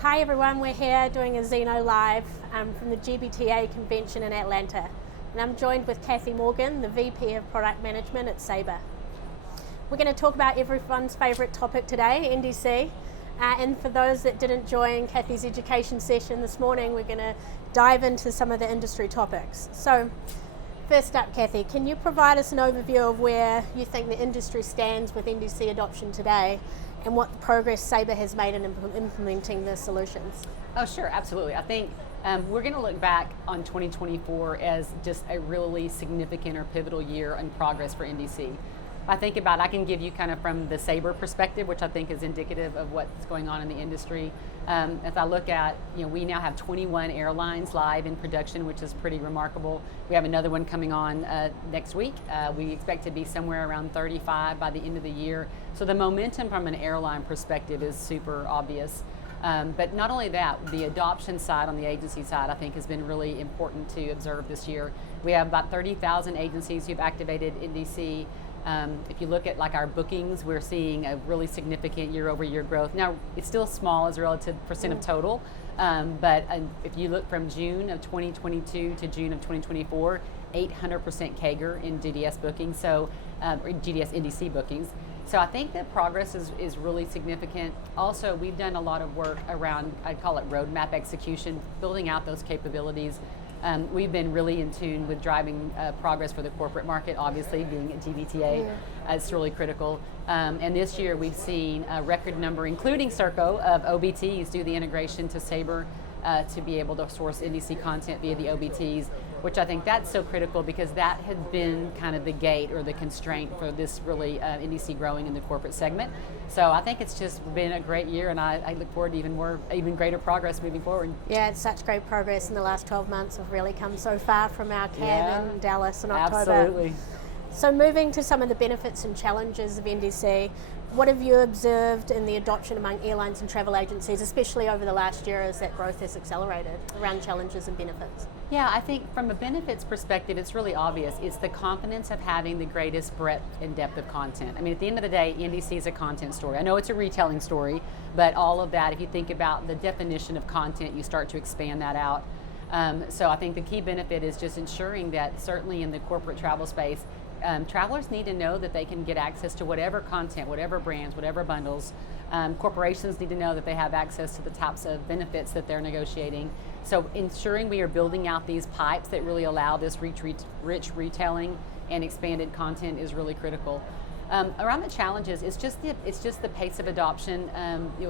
Hi everyone, we're here doing a Zeno live from the GBTA Convention in Atlanta, and I'm joined with Kathy Morgan, the VP of Product Management at Sabre. We're going to talk about everyone's favourite topic today, NDC, and for those that didn't join Kathy's education session this morning, we're going to dive into some of the industry topics. So, first up, Kathy, can you provide us an overview of where you think the industry stands with NDC adoption today and what progress Sabre has made in implementing the solutions? Oh, sure, absolutely. I think we're going to look back on 2024 as just a really significant or pivotal year in progress for NDC. I can give you kind of from the Sabre perspective, which I think is indicative of what's going on in the industry. As I look at, we now have 21 airlines live in production, which is pretty remarkable. We have another one coming on next week. We expect to be somewhere around 35 by the end of the year. So the momentum from an airline perspective is super obvious. But not only that, the adoption side on the agency side, I think, has been really important to observe this year. We have about 30,000 agencies who've activated NDC. If you look at like our bookings, we're seeing a really significant year-over-year growth. Now, it's still small as a relative percent of total, but if you look from June of 2022 to June of 2024, 800% CAGR in GDS bookings, GDS NDC bookings. So I think that progress is really significant. Also, we've done a lot of work around, I'd call it roadmap execution, building out those capabilities. We've been really in tune with driving progress for the corporate market, obviously being at GBTA. It's really critical. And this year we've seen a record number, including Serko, of OBTs do the integration to Sabre to be able to source NDC content via the OBTs, which I think that's so critical because that had been kind of the gate or the constraint for this really NDC growing in the corporate segment. So I think it's just been a great year, and I look forward to even greater progress moving forward. Yeah, it's such great progress in the last 12 months. We've really come so far from our CAB in Dallas in October. Absolutely. So moving to some of the benefits and challenges of NDC, what have you observed in the adoption among airlines and travel agencies, especially over the last year as that growth has accelerated around challenges and benefits? Yeah, I think from a benefits perspective, it's really obvious. It's the confidence of having the greatest breadth and depth of content. I mean, at the end of the day, NDC is a content story. I know it's a retelling story, but all of that, if you think about the definition of content, you start to expand that out. So I think the key benefit is just ensuring that certainly in the corporate travel space, travelers need to know that they can get access to whatever content, whatever brands, whatever bundles. Corporations need to know that they have access to the types of benefits that they're negotiating. So ensuring we are building out these pipes that really allow this rich retelling and expanded content is really critical. Around the challenges, it's just the pace of adoption.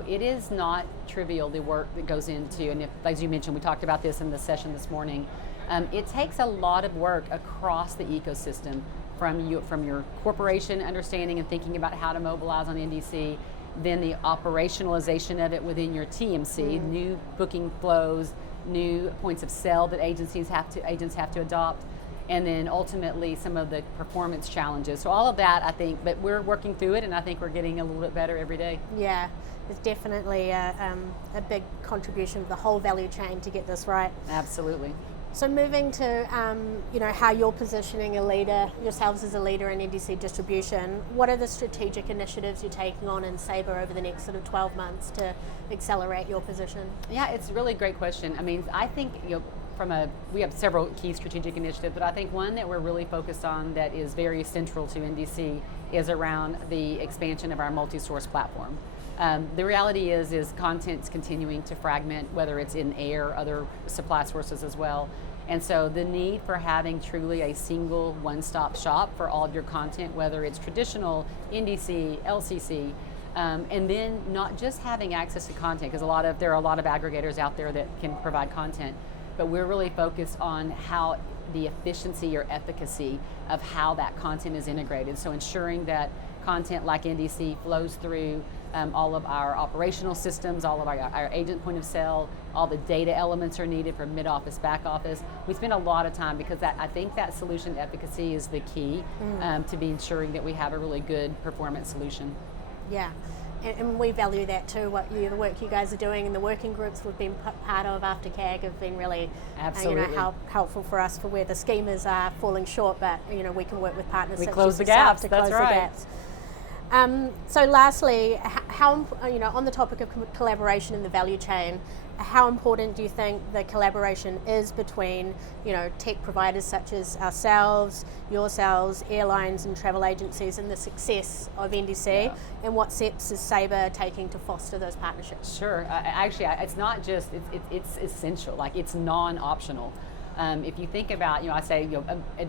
It is not trivial, the work that goes into, and as you mentioned, we talked about this in the session this morning. It takes a lot of work across the ecosystem, from your corporation understanding and thinking about how to mobilize on NDC, then the operationalization of it within your TMC, new booking flows, new points of sale that agents have to adopt, and then ultimately some of the performance challenges. So all of that, I think, but we're working through it, and I think we're getting a little bit better every day. Yeah, it's definitely a big contribution of the whole value chain to get this right. Absolutely. So moving to how you're positioning yourselves as a leader in NDC distribution, what are the strategic initiatives you're taking on in Sabre over the next sort of 12 months to accelerate your position? Yeah, it's a really great question. I mean, I think we have several key strategic initiatives, but I think one that we're really focused on that is very central to NDC is around the expansion of our multi-source platform. The reality is content's continuing to fragment, whether it's in air, other supply sources as well. And so the need for having truly a single one-stop shop for all of your content, whether it's traditional, NDC, LCC, and then not just having access to content, because there are a lot of aggregators out there that can provide content, but we're really focused on how the efficiency or efficacy of how that content is integrated. So ensuring that content like NDC flows through all of our operational systems, all of our agent point of sale, all the data elements are needed for mid-office, back office. We spend a lot of time because I think that solution efficacy is the key to be ensuring that we have a really good performance solution. Yeah. And we value that too, the work you guys are doing, and the working groups we've been part of after CAG have been really helpful for us for where the schemas are falling short, but we can work with partners we such close as the yourself gaps. to That's close right. the gaps. So lastly, how, on the topic of collaboration in the value chain, how important do you think the collaboration is between, tech providers such as ourselves, yourselves, airlines and travel agencies in the success of NDC, and what steps is Sabre taking to foster those partnerships? Sure, actually it's not just, it's essential, like it's non-optional. If you think about, I say,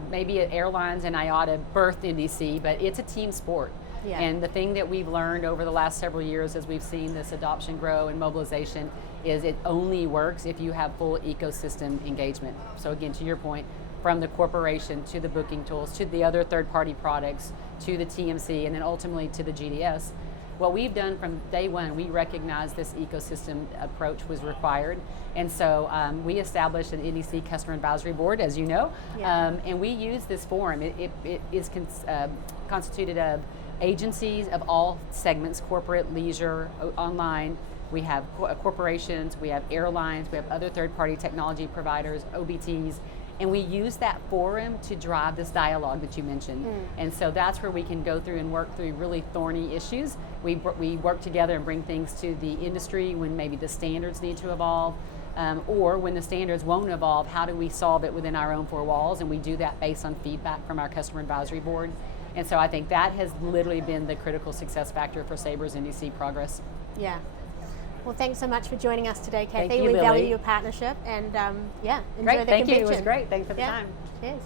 maybe at airlines and IATA birthed NDC, but it's a team sport. Yeah. And the thing that we've learned over the last several years as we've seen this adoption grow and mobilization is it only works if you have full ecosystem engagement. So again, to your point, from the corporation to the booking tools, to the other third-party products, to the TMC, and then ultimately to the GDS. What we've done from day one, we recognized this ecosystem approach was required. And so we established an NDC Customer Advisory Board, as you know, and we use this forum. It is constituted of agencies of all segments, corporate, leisure, online. We have corporations, we have airlines, we have other third-party technology providers, OBTs, and we use that forum to drive this dialogue that you mentioned. And so that's where we can go through and work through really thorny issues. We work together and bring things to the industry when maybe the standards need to evolve, or when the standards won't evolve, how do we solve it within our own four walls? And we do that based on feedback from our Customer Advisory Board. And so I think that has literally been the critical success factor for Sabre's NDC progress. Yeah. Well, thanks so much for joining us today, Kathy. Thank you, we Lily. value your partnership, and enjoy the Great, thank convention. you. It was great. Thanks for the time. Cheers.